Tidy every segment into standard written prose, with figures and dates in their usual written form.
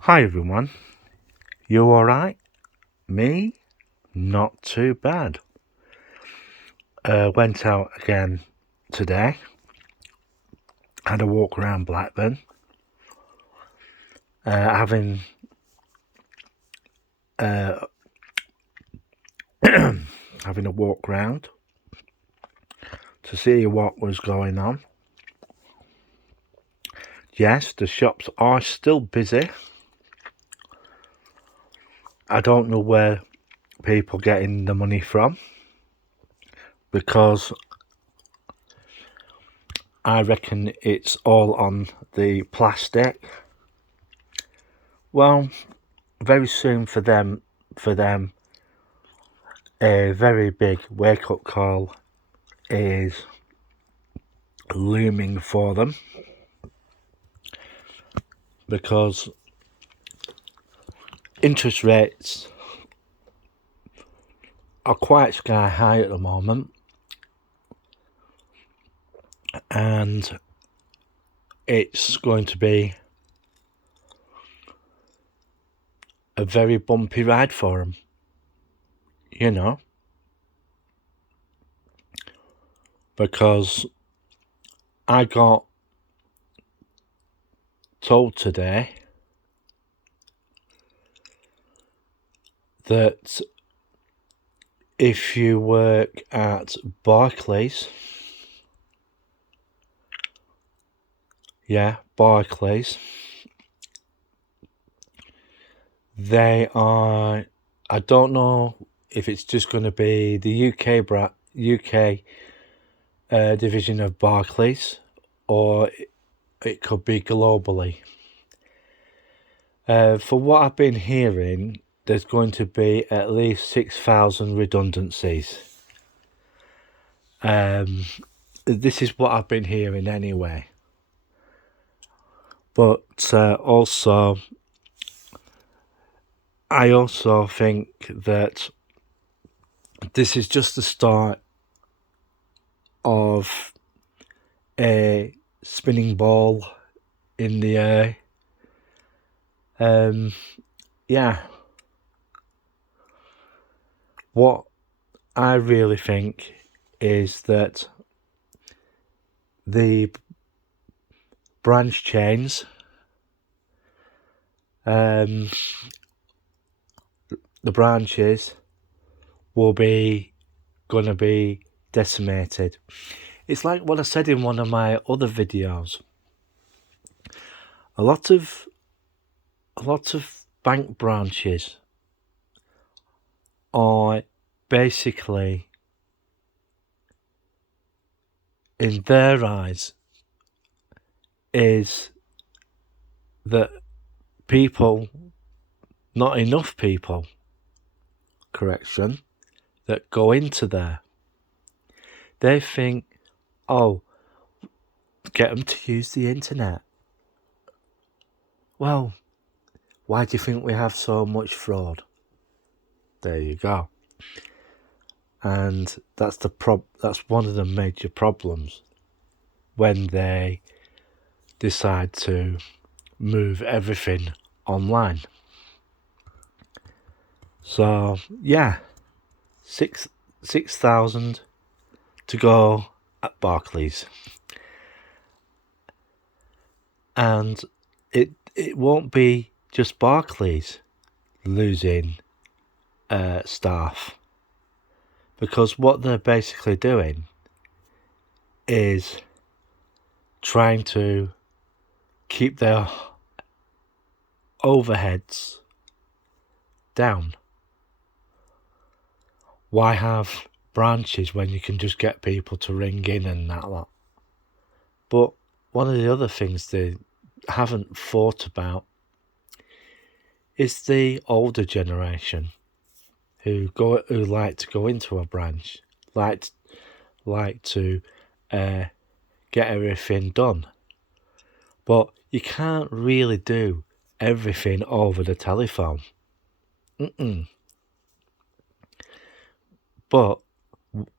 Hi everyone, you alright? Me? Not too bad. Went out again today, had a walk around Blackburn, having having a walk round to see what was going on. Yes, the shops are still busy. I don't know where people getting the money from, because I reckon it's all on the plastic. Well, very soon for them, a very big wake-up call is looming for them, because interest rates are quite sky high at the moment, and it's going to be a very bumpy ride for them, because I got told today that if you work at Barclays, they are, I don't know if it's just going to be the UK division of Barclays, or it could be globally. For what I've been hearing, there's going to be at least 6,000 redundancies. This is what I've been hearing anyway. But I also think that this is just the start of a spinning ball in the air. What I really think is that the branch chains, the branches will be going to be decimated. It's like what I said in one of my other videos. A lot of bank branches are basically, in their eyes, is that not enough people, that go into there. They think, oh, get them to use the internet. Well, why do you think we have so much fraud? There you go. And that's that's one of the major problems when they decide to move everything online. So yeah, 6,000 to go at Barclays, and it won't be just Barclays losing staff, because what they're basically doing is trying to keep their overheads down. Why have branches when you can just get people to ring in and that lot? But one of the other things they haven't thought about is the older generation who like to go into a branch, like to get everything done. But you can't really do everything over the telephone. But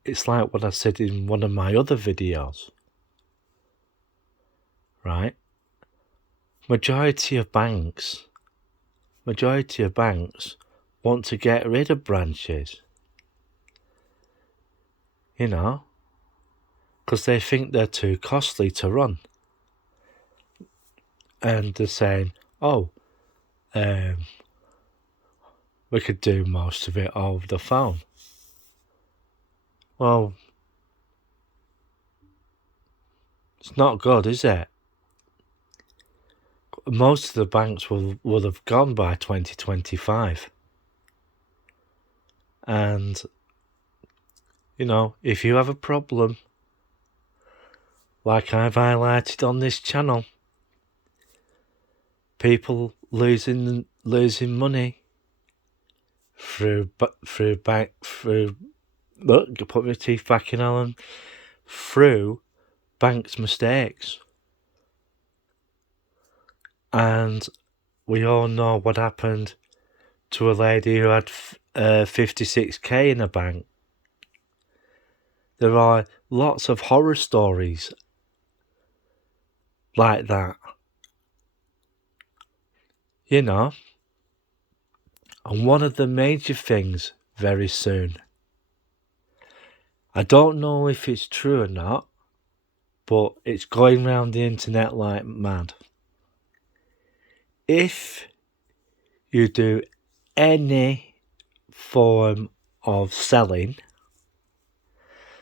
it's like what I said in one of my other videos, right? Majority of banks majority of banks want to get rid of branches. You know, because they think they're too costly to run. And they're saying, oh, we could do most of it over the phone. Well, it's not good, is it? Most of the banks will have gone by 2025. And, you know, if you have a problem, like I've highlighted on this channel, people losing money look, put my teeth back in, Alan, through banks' mistakes. And we all know what happened to a lady who had 56k in a bank. There are lots of horror stories like that. You know, and one of the major things very soon, I don't know if it's true or not, but it's going around the internet like mad. If you do any form of selling,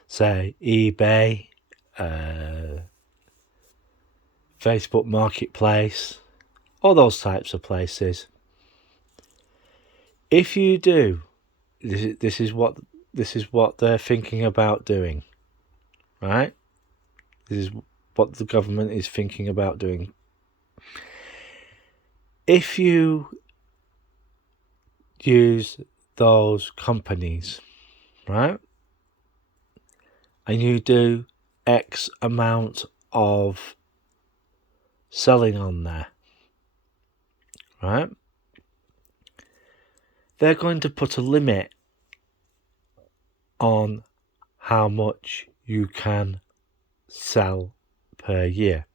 say eBay, Facebook Marketplace, all those types of places, if you do, this is what they're thinking about doing, right? This is what the government is thinking about doing. If you use those companies, right, and you do X amount of selling on there, right, they're going to put a limit on how much you can sell per year.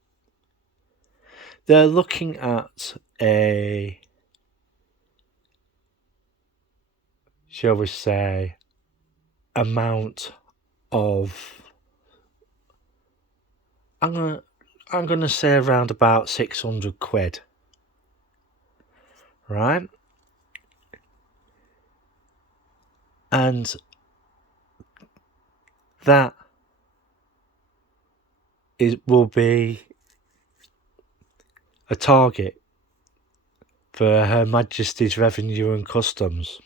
They're looking at a, shall we say, amount of, I'm gonna say around about 600 quid, right? And that will be a target for Her Majesty's Revenue and Customs.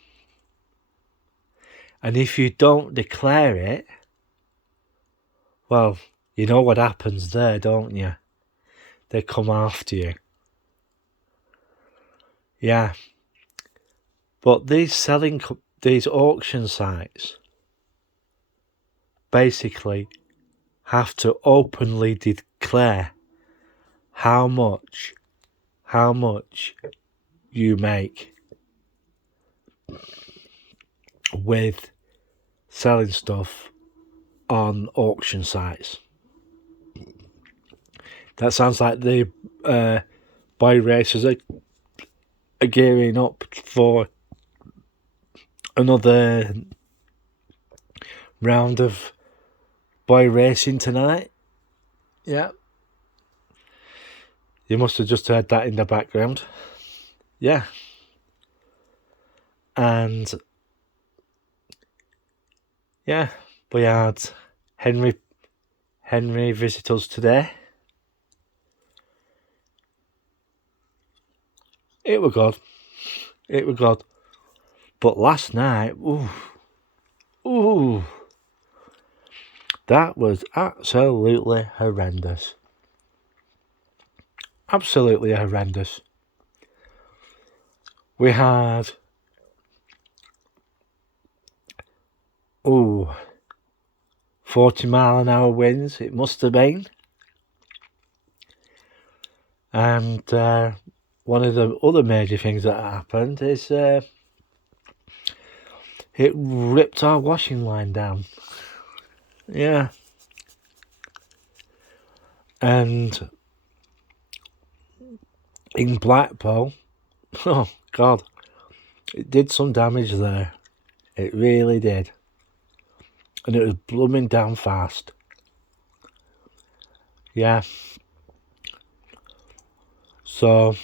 And if you don't declare it, well, you know what happens there, don't you? They come after you. Yeah. But these auction sites basically have to openly declare how much you make with selling stuff on auction sites. That sounds like the boy racers are gearing up for another round of boy racing tonight. Yeah. You must have just heard that in the background. Yeah. And yeah, we had Henry visit us today. It was good. But last night, ooh, that was absolutely horrendous. Absolutely horrendous. We had 40-mile-an-hour winds, it must have been. And one of the other major things that happened is it ripped our washing line down. Yeah. And in Blackpool, Oh, God. It did some damage there. It really did. And it was blooming down fast. Yeah. So,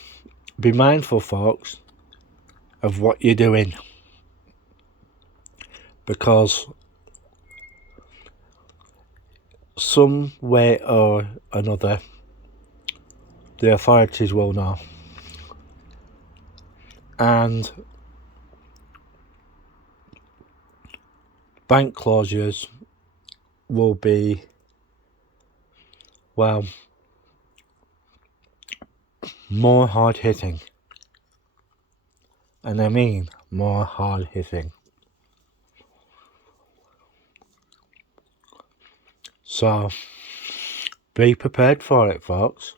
be mindful, folks, of what you're doing. Because some way or another, the authorities will know. And bank closures will be, well, more hard hitting. And I mean more hard hitting. So, be prepared for it, folks.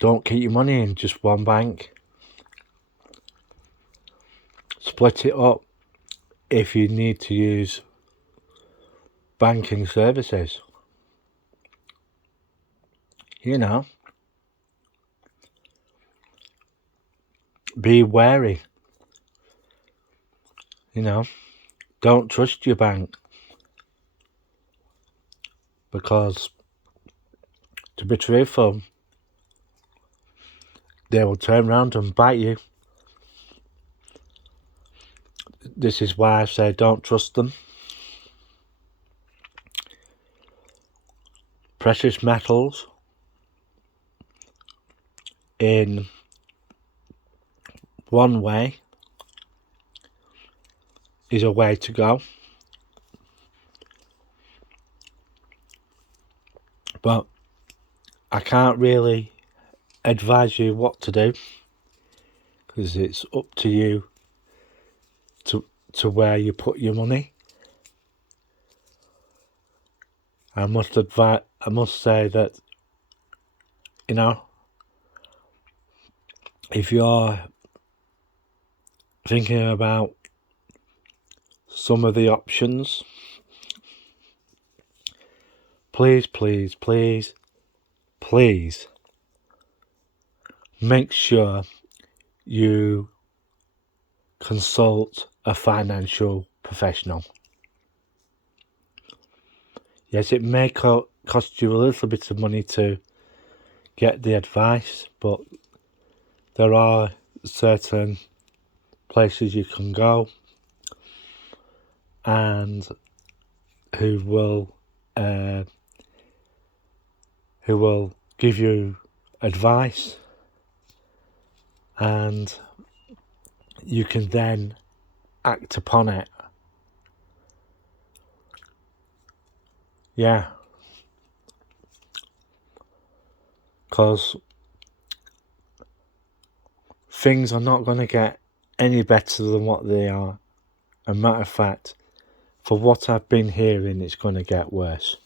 Don't keep your money in just one bank. Split it up if you need to use banking services. You know, be wary. You know, don't trust your bank. Because, to be truthful, they will turn around and bite you. This is why I say don't trust them. Precious metals in one way is a way to go. But I can't really advise you what to do, because it's up to you to where you put your money. I must say that, you know, if you're thinking about some of the options, please make sure you consult a financial professional. Yes, it may cost you a little bit of money to get the advice, but there are certain places you can go and who will give you advice, and you can then act upon it. Yeah. Because things are not going to get any better than what they are. As a matter of fact, for what I've been hearing, it's going to get worse.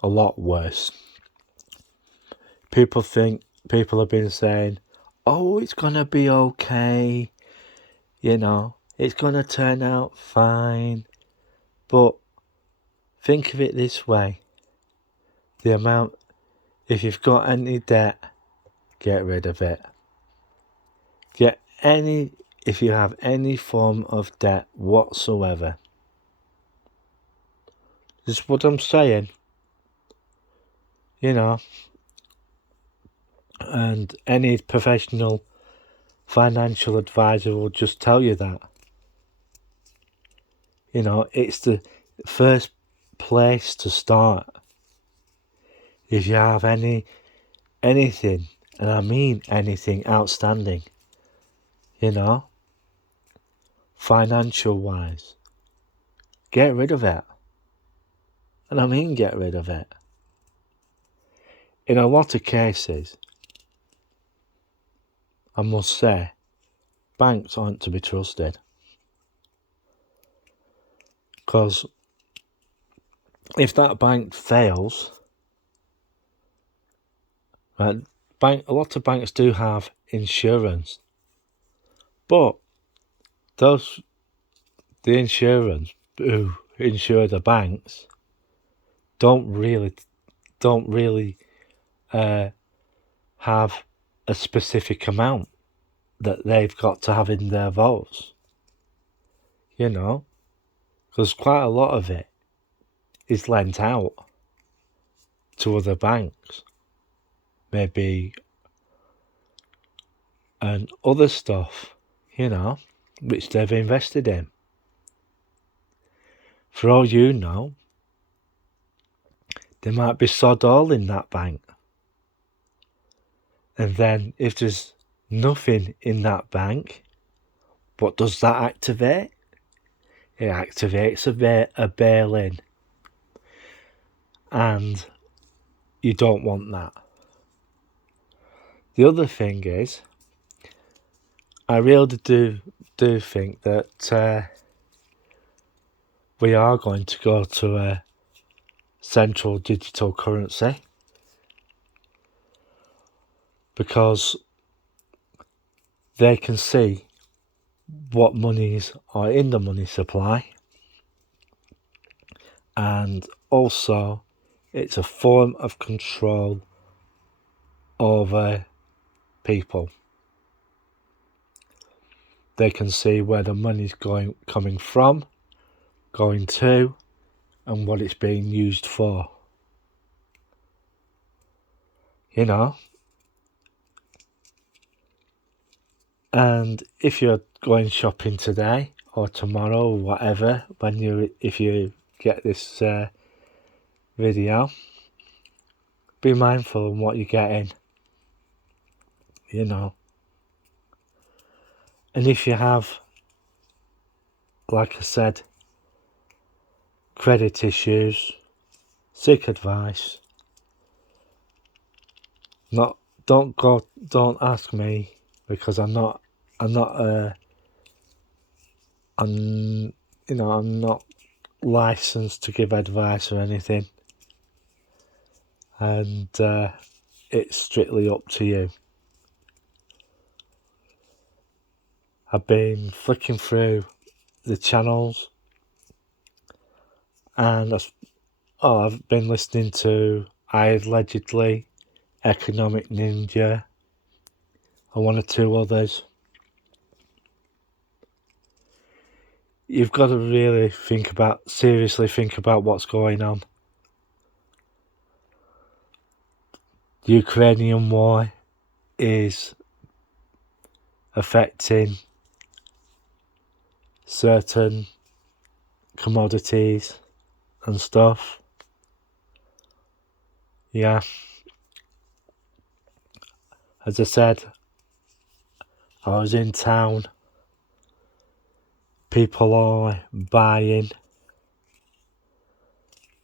A lot worse. People have been saying, oh, it's going to be okay. You know, it's going to turn out fine. But think of it this way. If you've got any debt, get rid of it. If you have any form of debt whatsoever. This is what I'm saying. You know, and any professional financial advisor will just tell you that. You know, it's the first place to start. If you have anything, and I mean anything outstanding, you know, financial wise, get rid of it. And I mean get rid of it. In a lot of cases, I must say, banks aren't to be trusted. Because if that bank fails, right, a lot of banks do have insurance, but the insurance who insure the banks don't really have a specific amount that they've got to have in their votes. You know, because quite a lot of it is lent out to other banks, maybe, and other stuff, you know, which they've invested in. For all you know, there might be sod all in that bank. And then if there's nothing in that bank, what does that activate? It activates a bail-in. And you don't want that. The other thing is, I really do think that we are going to go to a central digital currency, because they can see what monies are in the money supply, and also it's a form of control over people. They can see where the money's coming from, going to, and what it's being used for. You know? And if you're going shopping today or tomorrow or whatever, if you get this video, be mindful of what you're getting. You know? And if you have, like I said, credit issues, seek advice. Don't ask me, because I'm not licensed to give advice or anything, and it's strictly up to you. I've been flicking through the channels, and I've been listening to Allegedly, Economic Ninja, and one or two others. You've got to really seriously think about what's going on. The Ukrainian war is affecting certain commodities and stuff. Yeah. As I said, I was in town. People are buying,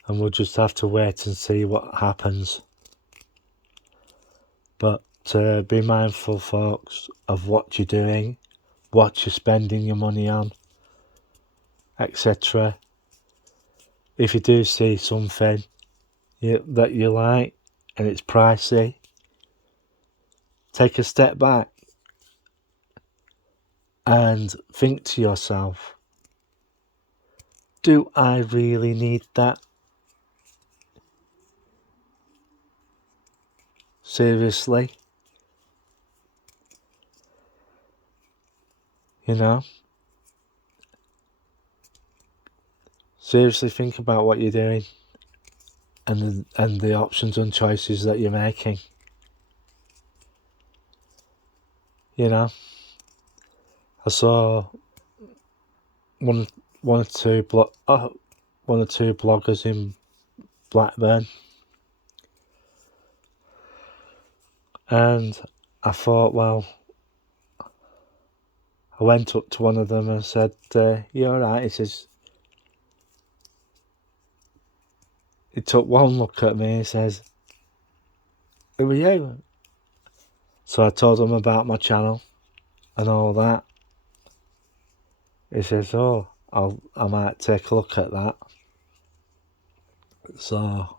and we'll just have to wait and see what happens. But be mindful, folks, of what you're doing, what you're spending your money on, etc. If you do see something that you like and it's pricey, take a step back and think to yourself, do I really need that? Seriously? You know? Seriously think about what you're doing and the options and choices that you're making. You know? I saw one or two bloggers in Blackburn, and I thought, well, I went up to one of them and said, you alright? He says, he took one look at me and says, who are you? So I told him about my channel and all that. He says, oh, I might take a look at that. So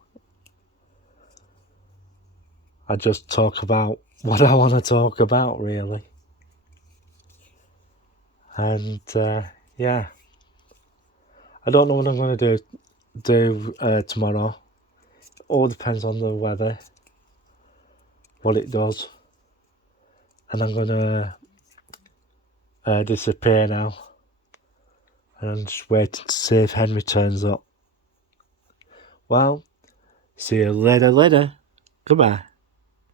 I just talk about what I want to talk about, really. And yeah, I don't know what I'm going to do tomorrow. All depends on the weather. what it does. And I'm going to disappear now. And I'm just waiting to see if Henry turns up. Well, see you later. Goodbye.